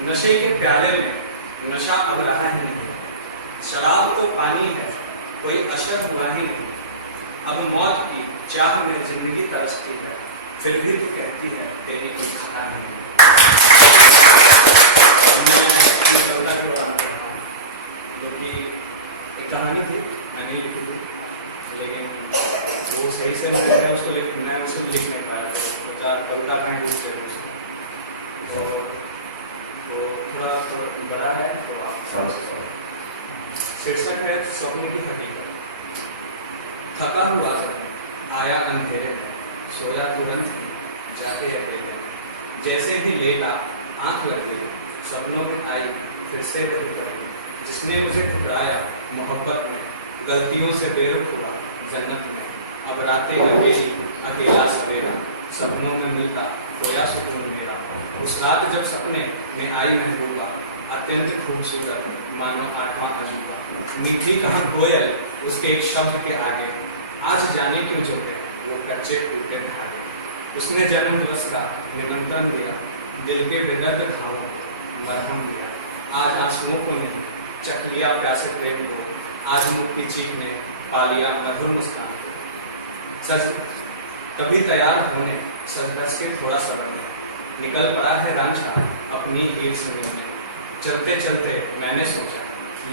नशे के प्याले में नशा अब रहा ही नहीं, शराब तो पानी है, कोई असर हुआ ही नहीं। अब मौत की चाह में जिंदगी तरसती है, फिर भी तू कहती है तेरी कुछ खता नहीं। जो कि एक कहानी थी, मैंने लिखी थी, लेकिन वो सही से मैं उसको मैं उसे लिख नहीं पाया, तो कविता कहें उससे और वो थोड़ा बड़ा है, तो आप शीर्षक है स्वप्न की हकीकत। थका हुआ आया अंधेरे में, सोया तुरंत जाके अकेले, जैसे ही लेटा आंख लग गई, सपनों में आई फिर से वही पड़ी, जिसने मुझे ठुकराया मोहब्बत में, गलतियों से बेरुख हुआ जन्नत में। अब रातें अकेली अकेला सवेरा, सपनों में मिलता खोया सुकून मेरा। उस रात जब सपने में आई महबूबा, अत्यंत खूबसूरत मानो आठवां अजूबा। मीठी कहाँ कोयल उसके एक शब्द के आगे, आज जाने क्यों जो है वो कच्चे टूटे धागे। उसने जन्म दिवस का निमंत्रण दिया, दिल के बेदर्द घावों मरहम दिया। आज आंसुओं को नहीं चख लिया प्यासे प्रेम को, आज मुख की चीख ने पा लिया मधुर मुस्कान को। सच कभी तैयार होने सच के थोड़ा सा बने, निकल पड़ा है रांझा अपनी हीर से मिलने। चलते चलते मैंने सोचा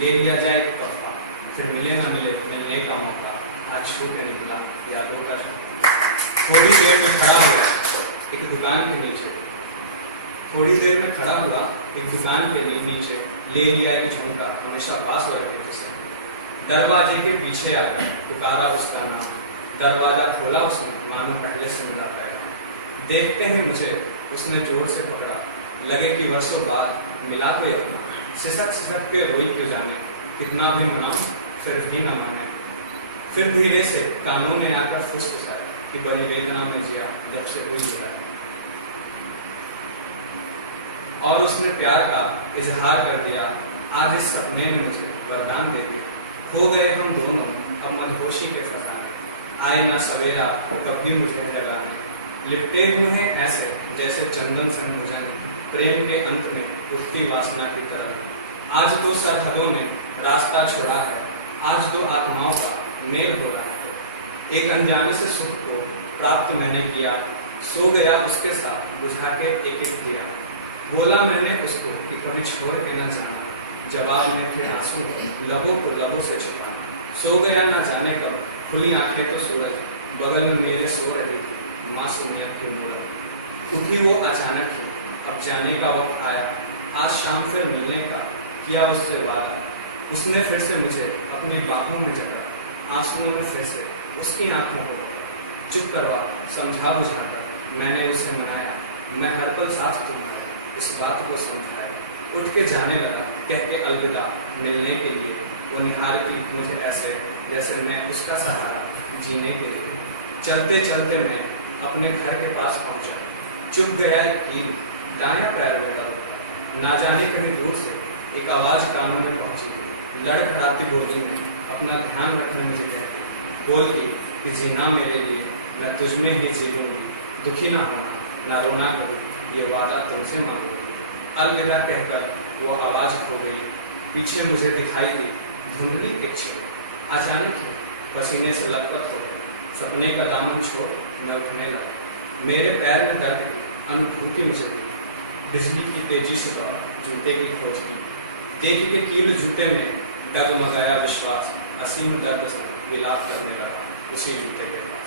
ले लिया जाए एक तोहफा, फिर मिले न मिले मिलने का मौका, आज छूटे निकला यादों का झोंका। थोड़ी देर में खड़ा हुआ एक दुकान के नीचे, थोड़ी देर में खड़ा हुआ एक दुकान के नीचे, ले लिया एक झोंका हमेशा पास रखे जिसे। दरवाजे के पीछे आ गया पुकारा उसका नाम, दरवाजा खोला उसने मानो पहले से मिला पैगाम। देखते हैं मुझे उसने जोर से पकड़ा, लगे कि वर्षों बाद मिला कोई अपना। सिसक सिसक के रोई क्यों जाने, कितना भी मना फिर भी न माने। फिर धीरे से कानों में आकर फुसफुसाया कि बड़ी वेदना में जिया जब से हुई जुदाई। और उसने प्यार का इजहार कर दिया, आज इस सपने ने मुझे वरदान दे दिया। खो गए हम दोनों अब मदहोशी के खजाने, आए ना सवेरा कभी मुझे जगाने। लिपटे हुए हैं ऐसे जैसे चंदन संग मुझे, प्रेम के अंत में उठती वासना की तरह। आज तो सरहदों ने रास्ता छोड़ा है, आज तो आत्माओं का मेल हो रहा है। एक अनजाने से सुख को प्राप्त मैंने किया, सो गया उसके साथ बुझा के एक एक दिया। बोला मैंने उसको कि कभी छोड़ के न जाना, जवाब में थे आंसू लबों को लबों से छुपाना। सो गया ना जाने कब, खुली आंखें तो सूरज बगल में मेरे सो रही थी मासूमियत की मूरत। उठी वो अचानक ही, अब जाने का वक्त आया, आज शाम फिर मिलने का किया उससे वादा। उसने फिर से मुझे अपने बाहों में जकड़ा, आंसुओं में फिर से उसकी आंखों को पकड़ा। चुप करवा समझा बुझाकर मैंने उसे मनाया, मैं हर पल साथ तुम्हारे इस बात को समझाया। उठ के जाने लगा कह के अलविदा मिलने के लिए, वो निहारती मुझे ऐसे जैसे मैं उसका सहारा जीने के लिए। चलते चलते मैं अपने घर के पास पहुंचा, चुप गया कि दायां पैर में दर्द था। ना जाने कहीं दूर से एक आवाज कानों में पहुंची, लड़खड़ाती बोली में अपना ध्यान रखने मुझे कहती, बोलती कि जीना मेरे लिए मैं तुझ में ही जी लूंगी, दुखी ना होना ना रोना कभी, ये वादा तुमसे मांगूंगी। अलविदा कहकर वो आवाज खो गई, पीछे मुझे दिखाई दी धुंधली एक छवि। अचानक ही पसीने से लथपथ हो गए, सपने का दामन छोड़ मैं उठने लगा। मेरे पैर में दर्द अनुभूति मुझे दी, बिजली की तेजी से दौड़ा जूते की खोज की। देख के कील जूते में डगमगाया विश्वास, असीम दर्द से विलाप करने लगा उसी जूते के पास।